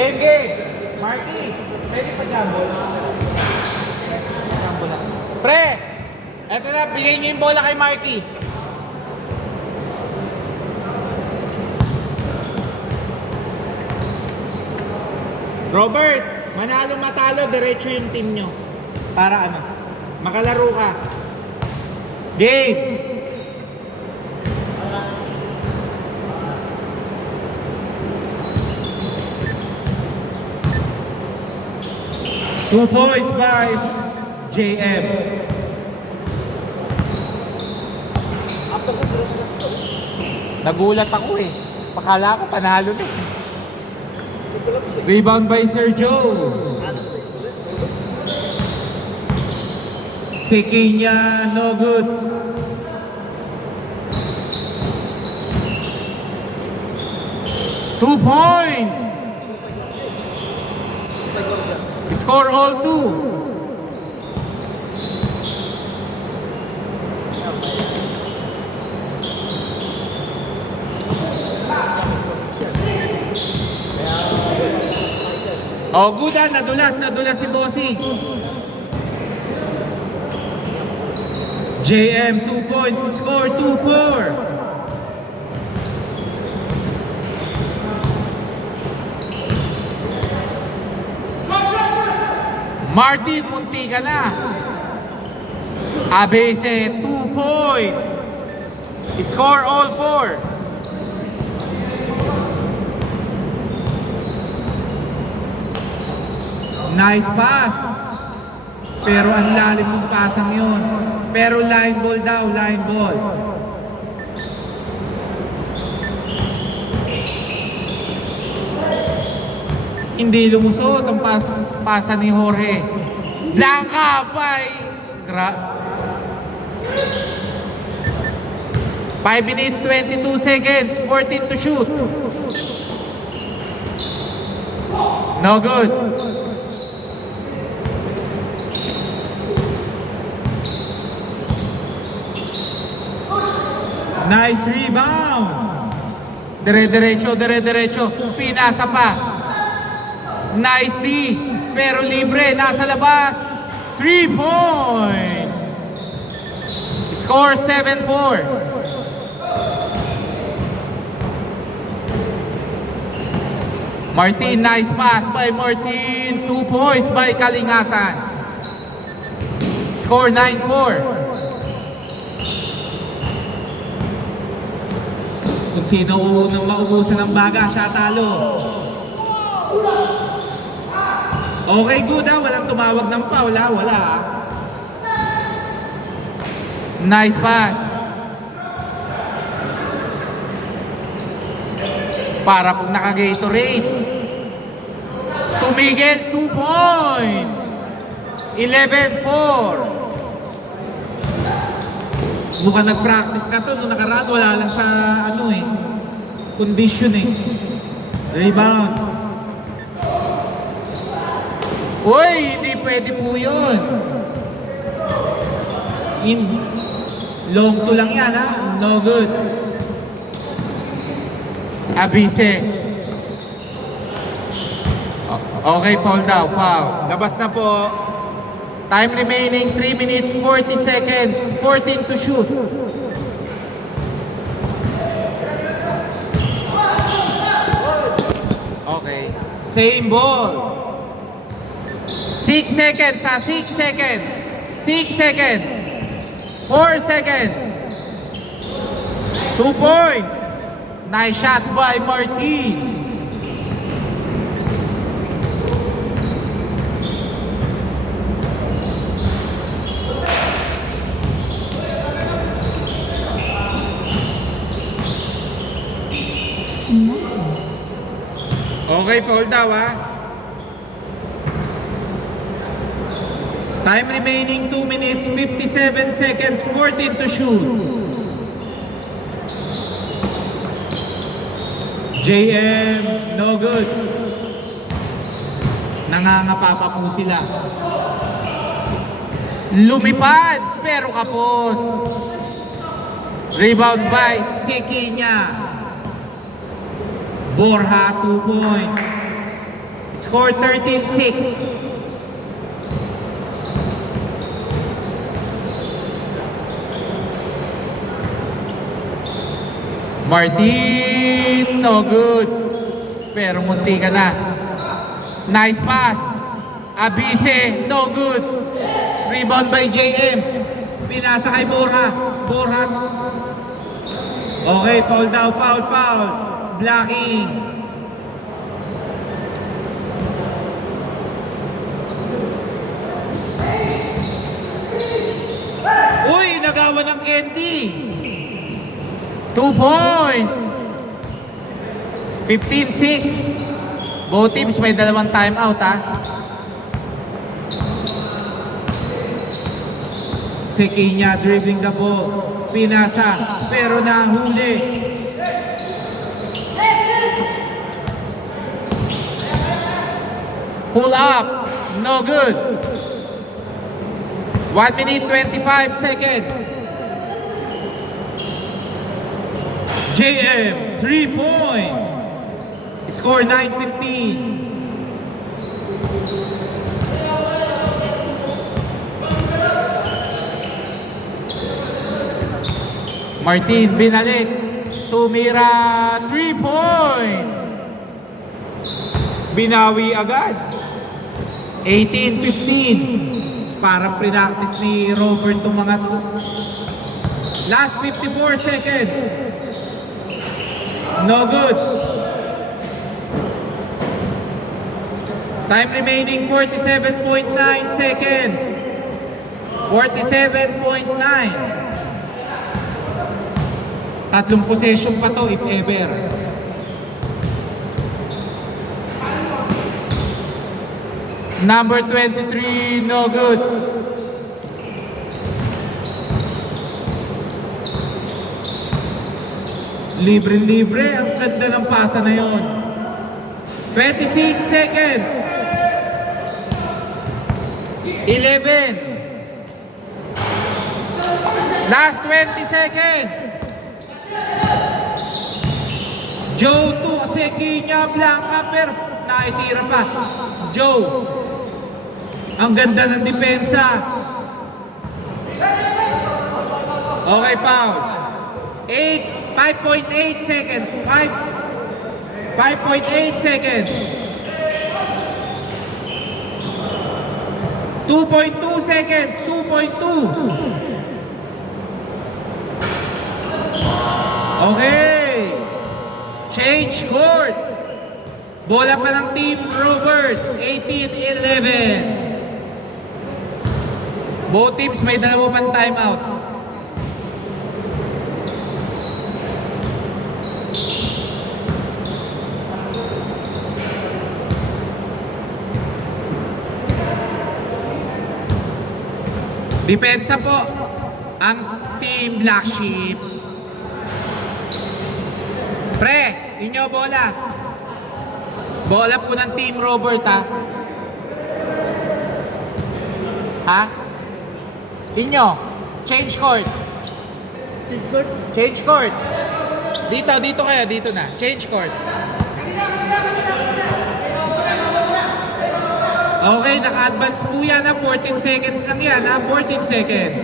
Game! Marky, pwede pa jumbo? Jumbo lang. Pre! Eto na, bigay niyo yung bola kay Marky. Robert, manalo matalo, diretso yung team nyo. Para ano, makalaro ka. Game! 2 points by JM. Nagulat ako eh. Pakala ko panalo na eh. Rebound by Sergio. Sekinya, no good. Two points. Score all two. Oh, good ah. Nadulas si Bossy. JM, 2 points. Score 2-4. Martin, munti ka na. Abese, 2 points. Score all 4. Nice pass. Pero ang lalim ng pasang yun. Pero line ball daw, line ball. Hindi lumusot ang pasa ni Jorge. Blanca by 5 minutes 22 seconds, 14 to shoot. No good. Nice rebound. Dire-diretso. Pinasa pa. Nice D. Pero libre. Nasa labas. 3 points. Score 7-4. Martin, nice pass by Martin. 2 points by Kalingasan. Score 9-4. Kung sino unang maubusan ng baga, siya talo. Okay, good ah. Walang tumawag ng foul ah. Wala ah. Nice pass. Para pong naka-Gatorade. Tumigil, 2 points. 11-4. Mukhang nag-practice na to. Nung nakaraan, wala lang sa ano eh. Condition eh. Rebound. Uy, hindi pwede po yun. Long to lang yan ha. No good. Abise. Okay, foul daw. Foul. Labas na po. Time remaining 3 minutes 40 seconds. 14 to shoot. Okay. Same ball. 6 seconds ha. 6 seconds. 6 seconds. 4 seconds. 2 points. Nice shot by Martin. Okay, foul daw ha. Time remaining 2 minutes 57 seconds, 14 to shoot. JM, no good. Nangangapa pa po sila. Lumipad, pero kapos. Rebound by Sekinya. Borja, 2 points. Score 13-6. Martin, no good. Pero munti ka na. Nice pass. Abise, no good. Rebound by JM. Pinasa kay Borja. Borja. Okay, foul daw, foul. Blocking. Uy, nagawa ng Candy. 2 points. 15-6. Both teams may dalawang timeout ha. Sequinha dribbling the ball. Pinasa, pero nahuli. Pull up, no good. 1 minute 25 seconds. JM, 3 points. Score 9-15. Martin, binalik. Tumira, 3 points. Binawi agad. 18-15. Parang pre-practice ni Robert itong mga to. Last 54 seconds. No good. Time remaining 47.9 seconds. 47.9. Tatlong possession pa to if ever. Number 23, no good. Libre-libre, ang ganda ng pasa na yon. 26 seconds. 11. Last 20 seconds. Joe to Sequinha, Blanca, pero naitira pa. Joe. Ang ganda ng depensa. Okay, foul. 5.8 seconds. 5.8 seconds. 2.2 seconds. 2.2. Okay. Change court. Bola pa ng Team Robert. 18-11. Both teams may dalawa pang timeout. Depensa po ang Team Black Sheep. Pre, inyo bola. Bola po ng Team Robert ha. Ha? Inyo. Change court. Change court? Change court. Dito kayo. Dito na. Change court. Okay, naka-advance po yan ha. 14 seconds lang yan ha. 14 seconds.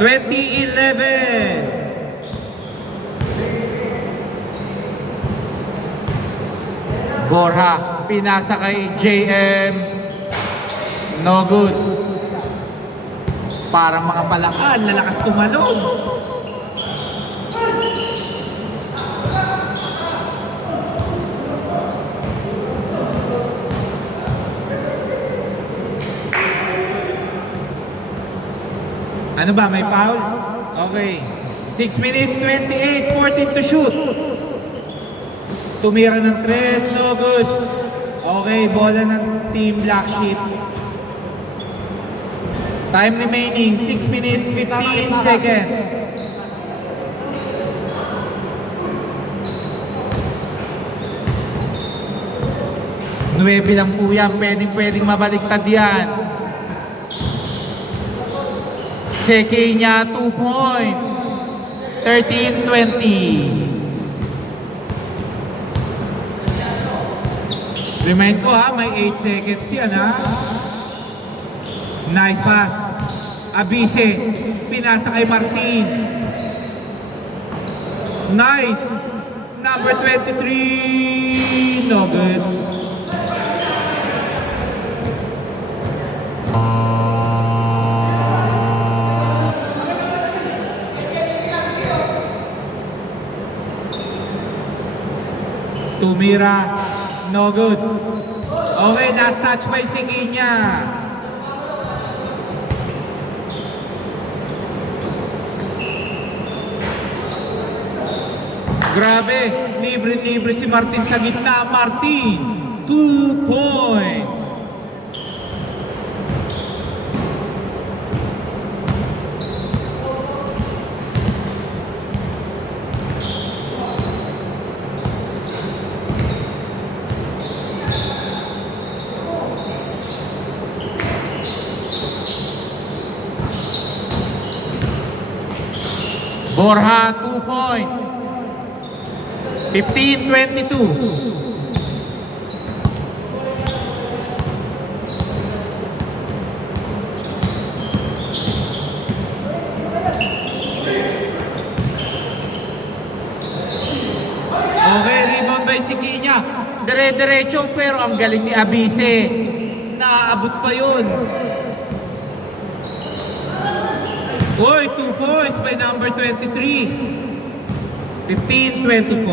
20-11. Borja, pinasa kay JM. No good. Parang mga palakan, lalakas tumalon. Ano ba, may foul? Okay. 6 minutes 28, 14 to shoot. Tumira ng 3, no good. Okay, bola ng Team Black Sheep. Time remaining, 6 minutes 15 seconds. Nuebe lang po yan, pwedeng mabaliktad yan. Sequinha 2 points. 13-20. Remind ko ha, may 8 seconds yan ha. Nice pass. Abise, pinasa kay Martin. Nice. Number 23. No good. Tumira. No good. Okay, that's touch by Siginya. Grabe, libre-libre si Martin sa gitna. Martin, 2 points. Borja, 2 points. 15-22. Okay, rebound by Siginya. Dire-diretso pero ang galing ni Abise. Naabot pa yun. Uy, 2 points by number 23. 15-24.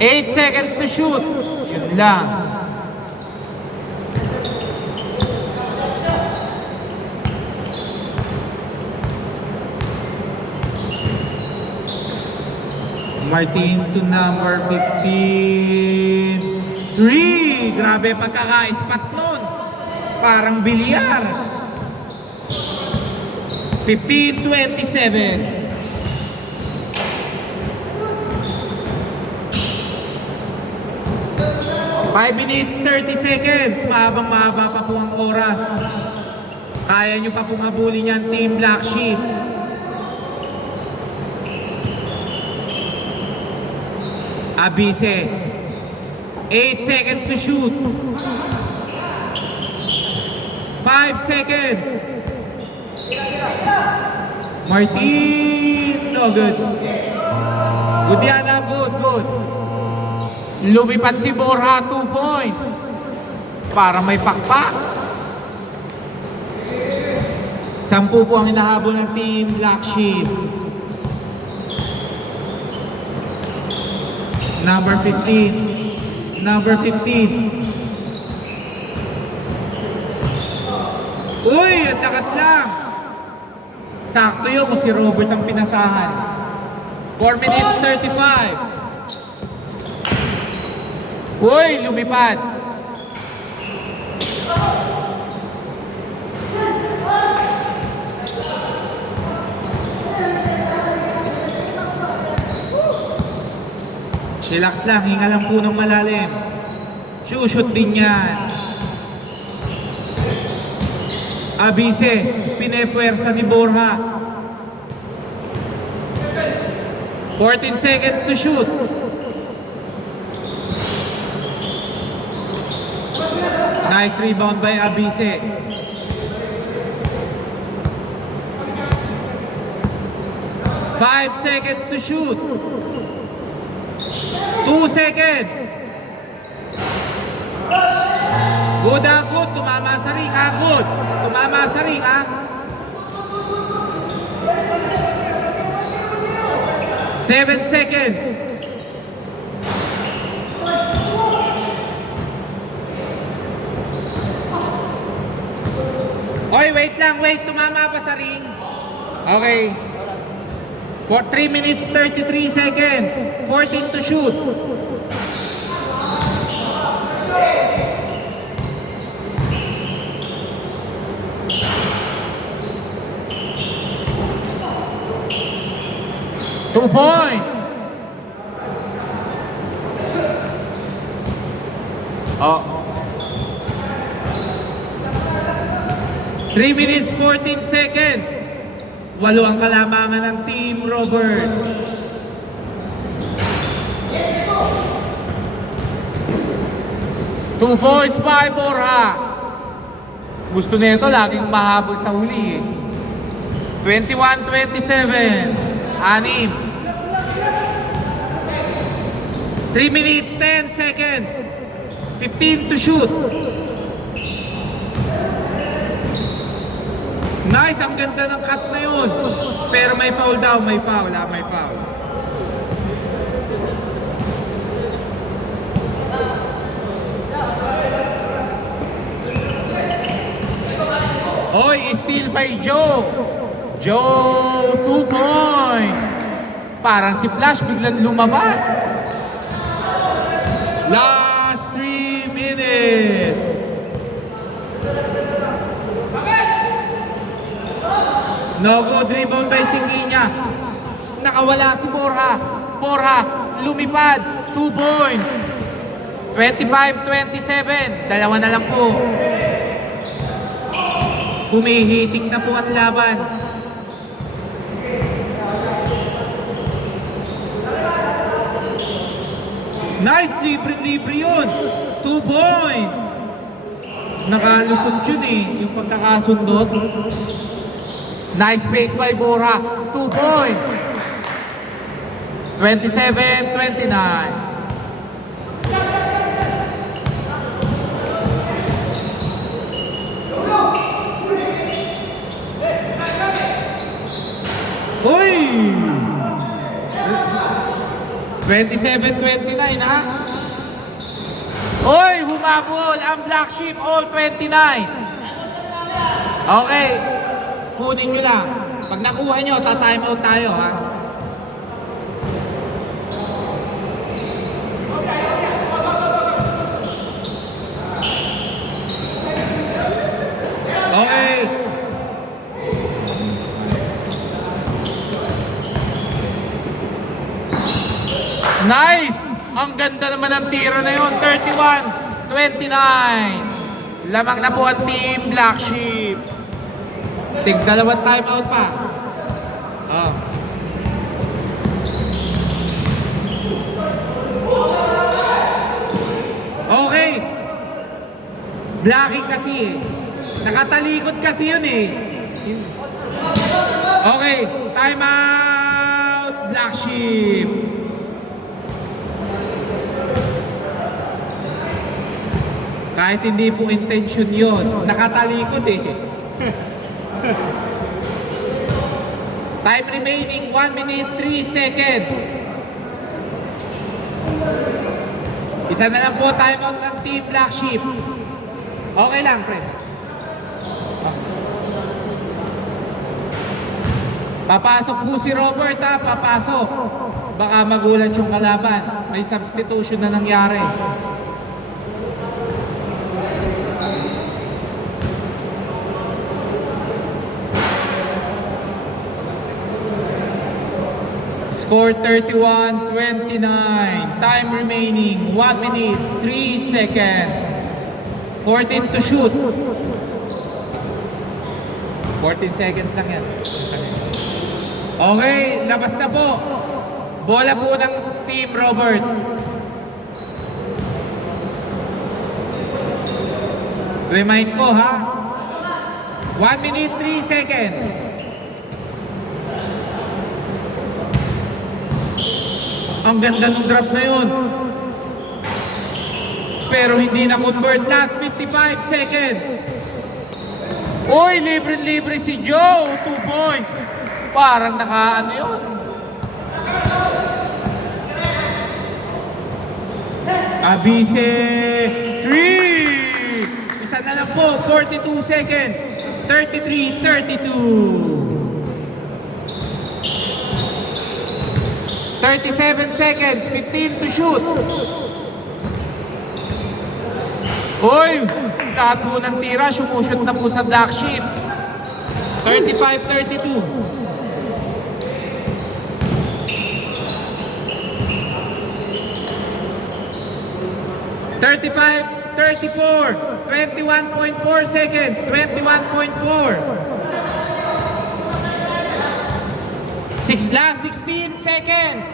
Eight seconds to shoot. Yun lang. Martin to number 15. 3. Grabe pagkaka-spot nun. Parang bilyar. 15-27. Five minutes, 30 seconds. Mahabang-mahaba pa po ang oras. Kaya nyo pa pong habulin yan, Team Black Sheep. Abise. 8 seconds to shoot. 5 seconds. Martin. No good. Good yan, good, good. Lumipat si Borja, 2 points. Para may pakpak. 10 po ang hinahabol ng Team Black Sheep. Number 15. Number 15. Uy, ang lakas lang. Sakto yun kung si Robert ang pinasahan. 4 minutes 35. Uy, lumipad. Relax lang, hinga lang po ng malalim. Shoot din yan. Abise, pinepuwersa ni Borja. 14 seconds to shoot. Nice rebound by Abise. Five seconds to shoot. 2 seconds. Good ah, good. Tumama sa ring ah, good. Tumama sa ring ah. 7 seconds. Oy, wait lang, wait. Tumama pa sa ring. Okay. For 3 minutes 33 seconds. 14 to shoot. Two points. Oh. 3 minutes 14 seconds. 8 ang kalamangan ng Team Robert. Two points by Borja. Gusto nito laging mahabol sa huli eh. 21-27. 6. 3 minutes 10 seconds. 15 to shoot. Nice, ang ganda ng cut na yun. Pero may foul daw, may foul ha, may foul. Oy, steal by Joe. Joe, 2 points. Parang si Flash biglang lumabas. Last 3 minutes. No good, rebound by Sikinya. Nakawala si Borja. Borja, lumipad. 2 points. 25-27. Dalawa na lang po. Humihitik na po ang laban. Nice, libre-libre yun. 2 points. Nakalusot yun eh, yung pagkakasundot. Nice fake by Borja. 2 points. 27-29. Uy! 27-29 ha? Uy! Humabol ang Black Sheep all 29. Okay. Kunin nyo lang. Pag nakuha nyo, ta-time out tayo ha. Okay. Nice! Ang ganda naman ng tira na yun. 31-29. Lamang na po ang Team Black Sheep. Dalawang timeout pa. Oh. Okay. Blocking kasi eh. Nakatalikod kasi yun eh. Okay. Timeout. Black Sheep. Kahit hindi po intention yun. Nakatalikod eh. Time remaining 1 minute 3 seconds. Isa na lang po timeout ng Team Black Sheep. Okay lang, pre. Papasok po si Robert ha, papasok. Baka magulat yung kalaban. May substitution na nangyari. Score 31-29. Time remaining 1 minute 3 seconds. 14 to shoot. 14 seconds lang yan. Okay, labas na po. Bola po ng Team Robert. Remind ko ha. 1 minute 3 seconds. Ang ganda ng drop na yun. Pero hindi na convert. Last 55 seconds. Uy, libre-libre si Joe. 2 points. Parang naka-ano yun. Abise. 3. Isa na lang po. 42 seconds. 33-32. 37 seconds, 15 to shoot. Uy, lahat po ng tira, sumushoot na po sa Black Sheep. 35-32. 35-32. 34. 21.4 seconds. 21.4. Last 16 seconds.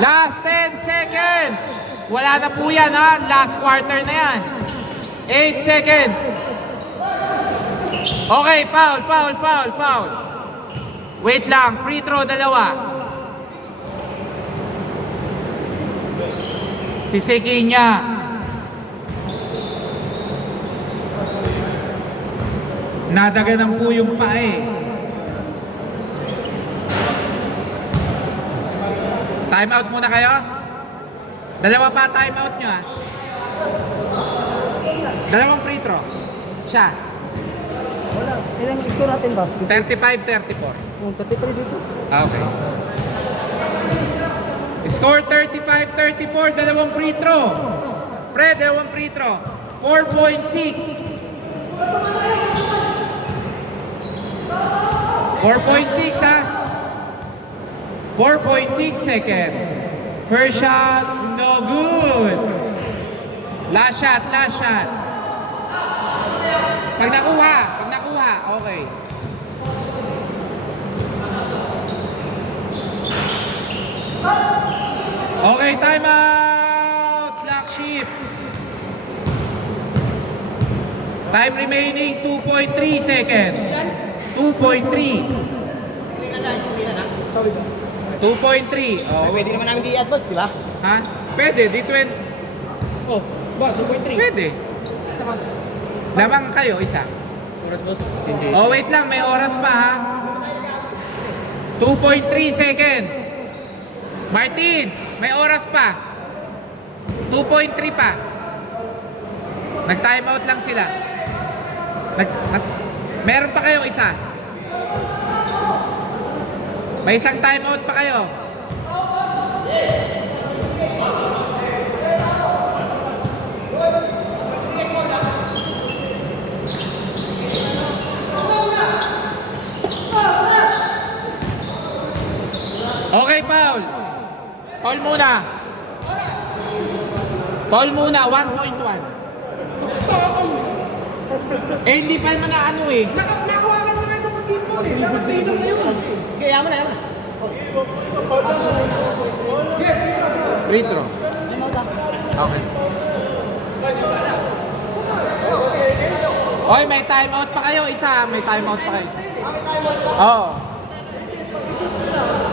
Last 10 seconds. Wala na po yan ha. Last quarter na yan. 8 seconds. Okay, foul. Wait lang, free throw dalawa. Si Sekinya. Nadaganan po yung pae. Time out muna kayo. Dalawa pa time out nyo ha. Dalawang free throw. Siya. Wala. Ilang score natin ba? 35-34. 33 dito. Okay. Score 35-34, dalawang free throw. Pre, dalawang free throw. 4.6. 4.6 ha. 4.6 seconds. First shot, no good. Last shot. Pag nakuha, okay. Okay, time out! Black sheep. Time remaining 2.3 seconds. 2.3. 2.3. Oh. Pwede naman namin di-advance, di ba? Ha? Pwede, D20. Oh, ba? 2.3. Pwede. Lamang kayo, isa. Oras boss? Oh, wait lang, may oras pa ha. 2.3 seconds. Martin, may oras pa. 2.3 pa. Nag-time out lang sila. Meron pa kayo isa. May isang time out pa kayo. Okay, Paul. Paul muna. 1.1. Eh, hindi pa naman na ano eh. Nakawakan mo na ito pag team mo eh. Nakatilo na yun. Kaya mo na. Free throw. Okay. Oy, may time out pa kayo isa. May time out pa kayo isa. Oo.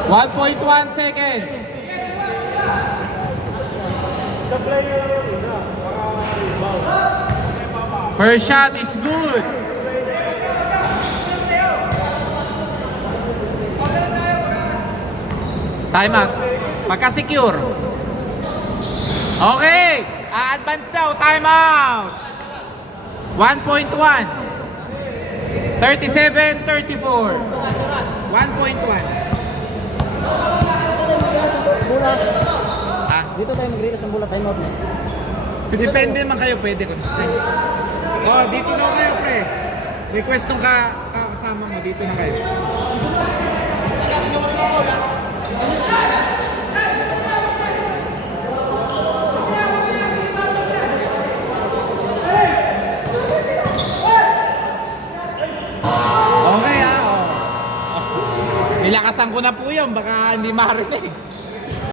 1.1 seconds. First shot is good. Time out. Pagka-secure. Okay. A-advance daw. Time out. 1.1. 37-34. 1.1. Bola. Ah, Dito tayo mag-release ng bola. Time out na. depende man kayo, pwede ko. Oh, dito na kayo, pre. Request nung kasama mo, dito na kayo. Okay, oh. Nilakasan ko na po yun, baka hindi marinig.